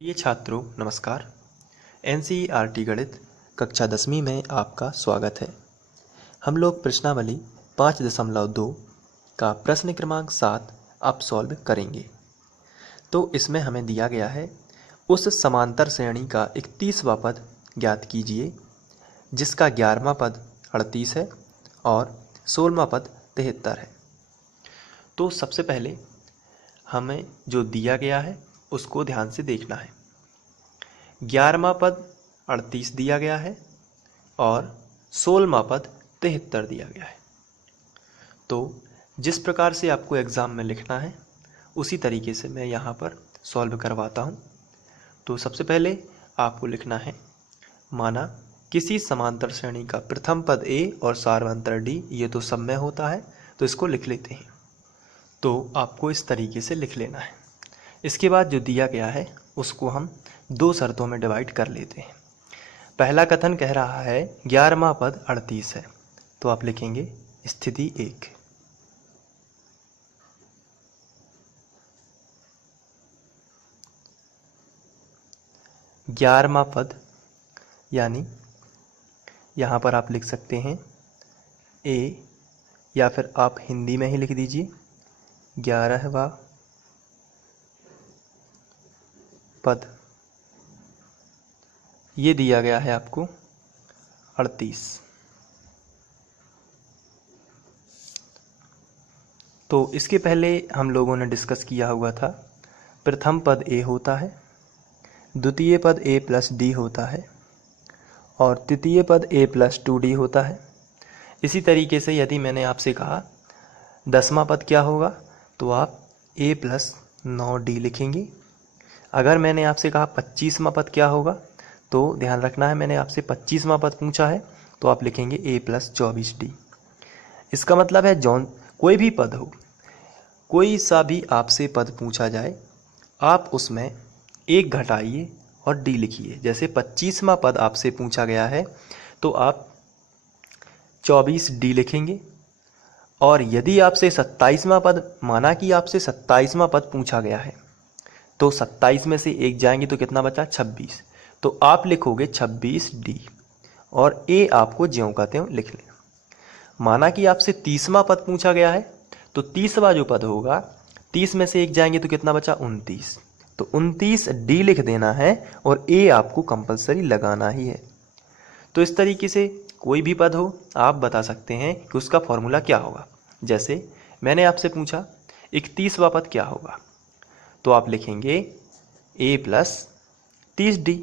प्रिय छात्रों नमस्कार। एनसीईआरटी गणित कक्षा 10वीं में आपका स्वागत है। हम लोग प्रश्नावली 5.2 का प्रश्न क्रमांक 7 अब सॉल्व करेंगे। तो इसमें हमें दिया गया है उस समांतर श्रेणी का 31वां पद ज्ञात कीजिए जिसका 11वां पद 38 है और 16वां पद 73 है। तो सबसे पहले हमें जो दिया गया है उसको ध्यान से देखना है। 11वां पद 38 दिया गया है और 16वां पद 73 दिया गया है। तो जिस प्रकार से आपको एग्ज़ाम में लिखना है उसी तरीके से मैं यहाँ पर सॉल्व करवाता हूँ। तो सबसे पहले आपको लिखना है, माना किसी समांतर श्रेणी का प्रथम पद a और सार्वंतर d, ये तो सब में होता है तो इसको लिख लेते हैं। तो आपको इस तरीके से लिख लेना है। इसके बाद जो दिया गया है उसको हम दो शर्तों में डिवाइड कर लेते हैं। पहला कथन कह रहा है 11वां पद 38 है, तो आप लिखेंगे स्थिति 1। ग्यारहवां पद यानी यहाँ पर आप लिख सकते हैं a, या फिर आप हिंदी में ही लिख दीजिए 11वां पद, ये दिया गया है आपको 38। तो इसके पहले हम लोगों ने डिस्कस किया हुआ था, प्रथम पद a होता है, द्वितीय पद a प्लस d होता है और तृतीय पद a प्लस 2d होता है। इसी तरीके से यदि मैंने आपसे कहा 10वां पद क्या होगा तो आप a प्लस 9d लिखेंगे। अगर मैंने आपसे कहा 25वां पद क्या होगा तो ध्यान रखना है, मैंने आपसे 25वां पद पूछा है तो आप लिखेंगे a प्लस 24d। इसका मतलब है कोई भी पद हो, कोई सा भी आपसे पद पूछा जाए, आप उसमें एक घटाइए और d लिखिए। जैसे 25वां पद आपसे पूछा गया है तो आप 24d लिखेंगे। और यदि आपसे 27वां पद, माना कि आपसे 27वां पद पूछा गया है तो 27 में से एक जाएंगे तो कितना बचा 26, तो आप लिखोगे 26d और a आपको ज्यों का त्यों लिख लेना। माना कि आपसे 30वां पद पूछा गया है तो 30वां जो पद होगा 30 में से एक जाएंगे तो कितना बचा 29, तो 29d लिख देना है और a आपको कंपलसरी लगाना ही है। तो इस तरीके से कोई भी पद हो आप बता सकते हैं कि उसका फॉर्मूला क्या होगा। जैसे मैंने आपसे पूछा 31वां पद क्या होगा तो आप लिखेंगे a प्लस 30d।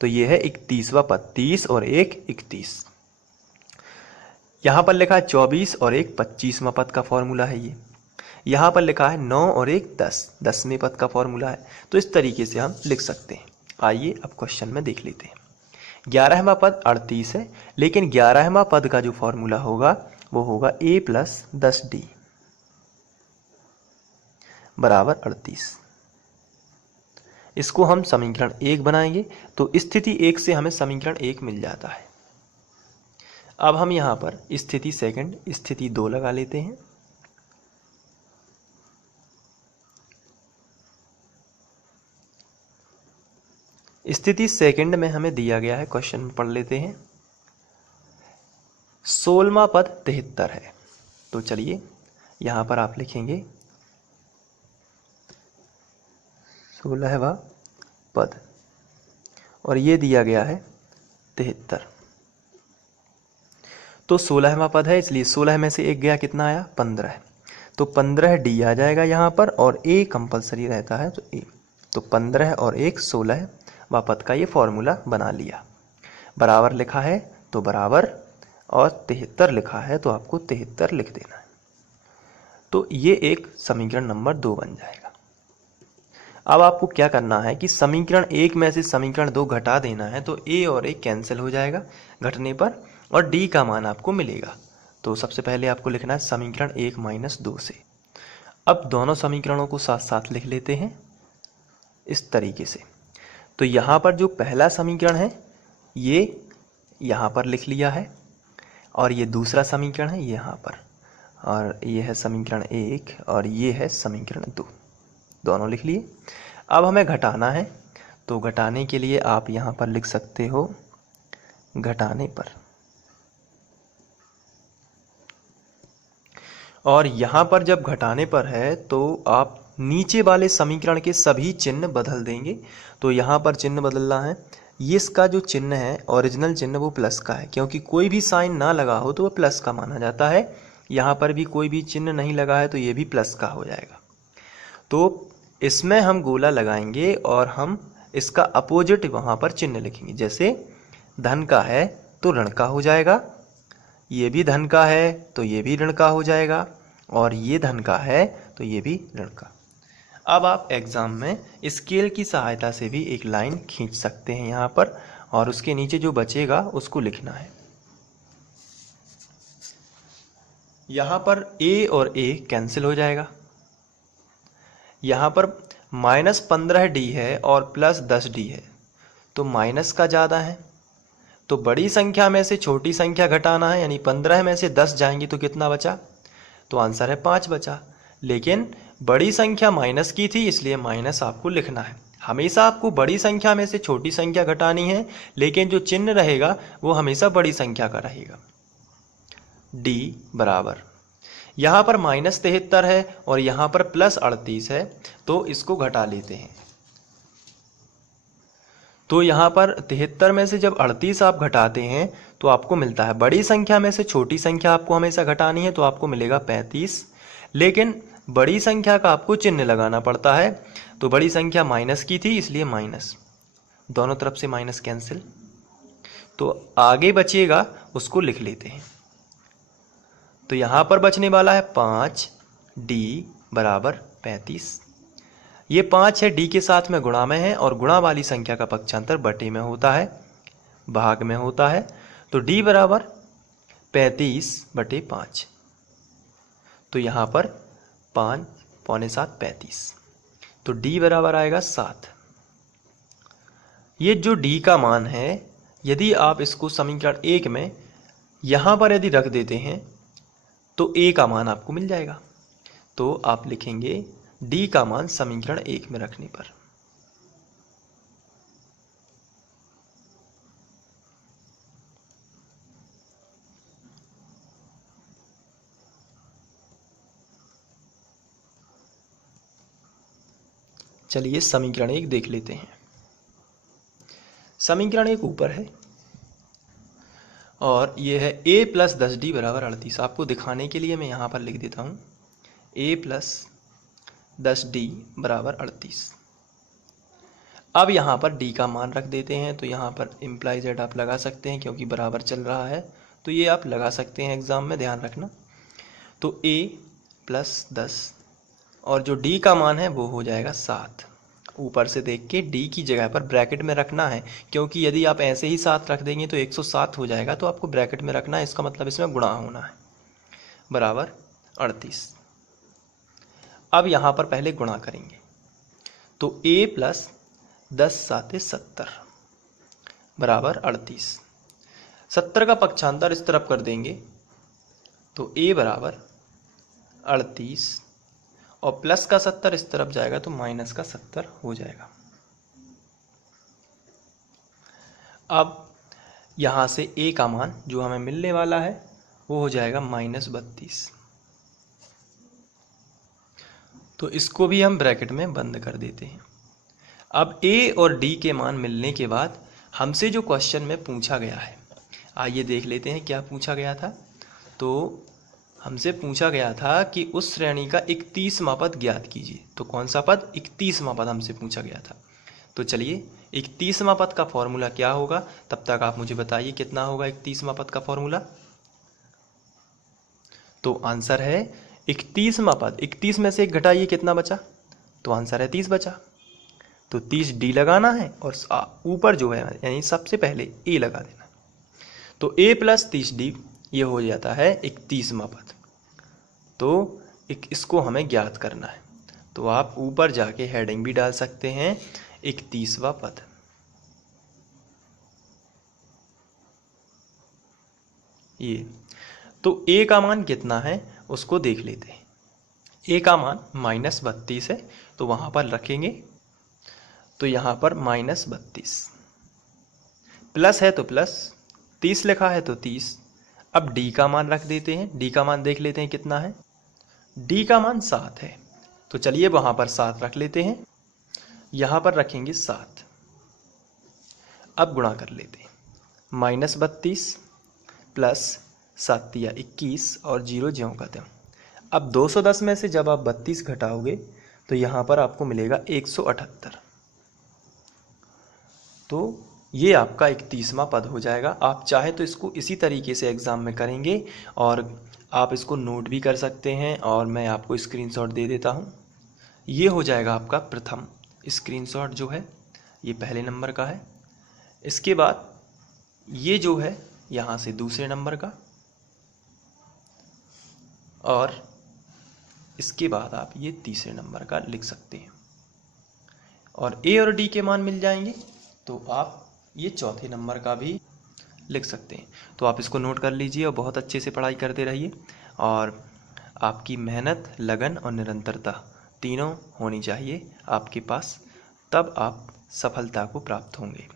तो ये है 31वां पद, 30 और 1 31। यहाँ पर लिखा है 24 और 1 25वां पद का फॉर्मूला है ये। यहाँ पर लिखा है 9 और 1 10, 10वें पद का फॉर्मूला है। तो इस तरीके से हम लिख सकते हैं। आइए अब क्वेश्चन में देख लेते हैं। 11वां पद 38 है, लेकिन 11वां पद का जो फॉर्मूला होगा वो होगा a प्लस 10d बराबर 38। इसको हम समीकरण 1 बनाएंगे तो स्थिति 1 से हमें समीकरण 1 मिल जाता है। अब हम यहाँ पर स्थिति सेकंड, स्थिति 2 लगा लेते हैं। स्थिति सेकंड में हमें दिया गया है, क्वेश्चन में पढ़ लेते हैं। 16वां पद 73 है, तो चलिए यहाँ पर आप लिखेंगे 16वां पद और ये दिया गया है 73। तो 16वां पद है इसलिए 16 में से एक गया कितना आया 15, तो 15d आ जाएगा यहाँ पर और a कंपलसरी रहता है तो a, तो 15 और 1 16वां पद का ये फॉर्मूला बना लिया। बराबर लिखा है तो बराबर और 73 लिखा है तो आपको 73 लिख देना है। तो ये एक समीकरण नंबर 2 बन जाएगा। अब आपको क्या करना है कि समीकरण 1 में से समीकरण 2 घटा देना है, तो a और a कैंसिल हो जाएगा घटने पर और d का मान आपको मिलेगा। तो सबसे पहले आपको लिखना है समीकरण 1 माइनस 2 से। अब दोनों समीकरणों को साथ साथ लिख लेते हैं इस तरीके से। तो यहाँ पर जो पहला समीकरण है ये यहाँ पर लिख लिया है और ये दूसरा समीकरण है यहाँ पर, और ये है समीकरण 1 और ये है समीकरण 2, दोनों लिख लिए। अब हमें घटाना है, तो घटाने के लिए आप यहाँ पर लिख सकते हो घटाने पर, और यहाँ पर जब घटाने पर है तो आप नीचे वाले समीकरण के सभी चिन्ह बदल देंगे। तो यहाँ पर चिन्ह बदलना है, ये इसका जो चिन्ह है ओरिजिनल चिन्ह वो प्लस का है, क्योंकि कोई भी साइन ना लगा हो तो वो प्लस का माना जाता है। यहाँ पर भी कोई भी चिन्ह नहीं लगा है तो ये भी प्लस का हो जाएगा। तो इसमें हम गोला लगाएंगे और हम इसका अपोजिट वहाँ पर चिन्ह लिखेंगे। जैसे धन का है तो ऋण का हो जाएगा, ये भी धन का है तो ये भी ऋण का हो जाएगा, और ये धन का है तो ये भी ऋण का। अब आप एग्ज़ाम में स्केल की सहायता से भी एक लाइन खींच सकते हैं यहाँ पर, और उसके नीचे जो बचेगा उसको लिखना है। यहाँ पर a और a कैंसिल हो जाएगा। यहाँ पर -15d है और +10d है, तो माइनस का ज़्यादा है, तो बड़ी संख्या में से छोटी संख्या घटाना है, यानी 15 में से 10 जाएंगी तो कितना बचा, तो आंसर है 5 बचा। लेकिन बड़ी संख्या माइनस की थी इसलिए माइनस आपको लिखना है। हमेशा आपको बड़ी संख्या में से छोटी संख्या घटानी है, लेकिन जो चिन्ह रहेगा वो हमेशा बड़ी संख्या का रहेगा। d बराबर, यहाँ पर -73 है और यहाँ पर +38 है, तो इसको घटा लेते हैं। तो यहाँ पर 73 में से जब 38 आप घटाते हैं तो आपको मिलता है, बड़ी संख्या में से छोटी संख्या आपको हमेशा घटानी है तो आपको मिलेगा 35, लेकिन बड़ी संख्या का आपको चिन्ह लगाना पड़ता है। तो बड़ी संख्या माइनस की थी इसलिए माइनस, दोनों तरफ से माइनस कैंसिल, तो आगे बचेगा उसको लिख लेते हैं। तो यहाँ पर बचने वाला है 5d बराबर 35। ये 5 है, d के साथ में गुणा में है, और गुणा वाली संख्या का पक्षांतर बटे में होता है, भाग में होता है। तो d बराबर 35/5, तो यहाँ पर 5 पौने 7 35, तो d बराबर आएगा 7। ये जो d का मान है, यदि आप इसको समीकरण 1 में यहाँ पर यदि रख देते हैं तो a का मान आपको मिल जाएगा। तो आप लिखेंगे d का मान समीकरण 1 में रखने पर। चलिए समीकरण 1 देख लेते हैं। समीकरण 1 ऊपर है और ये है a + 10d बराबर 38। आपको दिखाने के लिए मैं यहाँ पर लिख देता हूँ a + 10d बराबर 38। अब यहाँ पर d का मान रख देते हैं, तो यहाँ पर इम्प्लाई जेड आप लगा सकते हैं क्योंकि बराबर चल रहा है, तो ये आप लगा सकते हैं एग्ज़ाम में, ध्यान रखना। तो a + 10 और जो d का मान है वो हो जाएगा 7। ऊपर से देख के d की जगह पर ब्रैकेट में रखना है, क्योंकि यदि आप ऐसे ही 7 रख देंगे तो 107 हो जाएगा, तो आपको ब्रैकेट में रखना है, इसका मतलब इसमें गुणा होना है, बराबर 38। अब यहाँ पर पहले गुणा करेंगे, तो a + 10 7 70 बराबर 38। 70 का पक्षांतर इस तरफ कर देंगे तो a बराबर 38, और प्लस का 70 इस तरफ जाएगा तो माइनस का 70 हो जाएगा। अब यहाँ से a का मान जो हमें मिलने वाला है वो हो जाएगा -32। तो इसको भी हम ब्रैकेट में बंद कर देते हैं। अब a और d के मान मिलने के बाद हमसे जो क्वेश्चन में पूछा गया है, आइए देख लेते हैं क्या पूछा गया था। तो हमसे पूछा गया था कि उस श्रेणी का 31वां पद ज्ञात कीजिए। तो कौन सा पद? 31वां पद हमसे पूछा गया था। तो चलिए 31वां पद का फॉर्मूला क्या होगा, तब तक आप मुझे बताइए कितना होगा 31वां पद का फॉर्मूला। तो आंसर है 31वां पद, 31 में से 1 घटाइए कितना बचा, तो आंसर है 30 बचा। तो 30d लगाना है और ऊपर जो है यानी सबसे पहले a लगा देना। तो a + 30d ये हो जाता है 31वां पद। तो इसको हमें ज्ञात करना है, तो आप ऊपर जाके हेडिंग भी डाल सकते हैं 31वां पद। ये तो a का मान कितना है उसको देख लेते हैं। a का मान -32 है, तो वहाँ पर रखेंगे तो यहाँ पर -32, प्लस है तो प्लस, 30 लिखा है तो 30। अब d का मान रख देते हैं, d का मान देख लेते हैं कितना है। d का मान 7 है, तो चलिए वहाँ पर 7 रख लेते हैं, यहाँ पर रखेंगे 7। अब गुणा कर लेते हैं, -32 प्लस 7 या 21 और 0 ज्यों का त्यों। अब 210 में से जब आप 32 घटाओगे तो यहाँ पर आपको मिलेगा 178। तो ये आपका 31वां पद हो जाएगा। आप चाहे तो इसको इसी तरीके से एग्ज़ाम में करेंगे और आप इसको नोट भी कर सकते हैं, और मैं आपको स्क्रीनशॉट दे देता हूँ। ये हो जाएगा आपका प्रथम स्क्रीनशॉट जो है ये पहले नंबर का है। इसके बाद ये जो है यहाँ से दूसरे नंबर का, और इसके बाद आप ये तीसरे नंबर का लिख सकते हैं, और ए और डी के मान मिल जाएंगे तो आप ये चौथे नंबर का भी लिख सकते हैं। तो आप इसको नोट कर लीजिए और बहुत अच्छे से पढ़ाई करते रहिए, और आपकी मेहनत, लगन और निरंतरता तीनों होनी चाहिए आपके पास, तब आप सफलता को प्राप्त होंगे।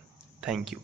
Thank you.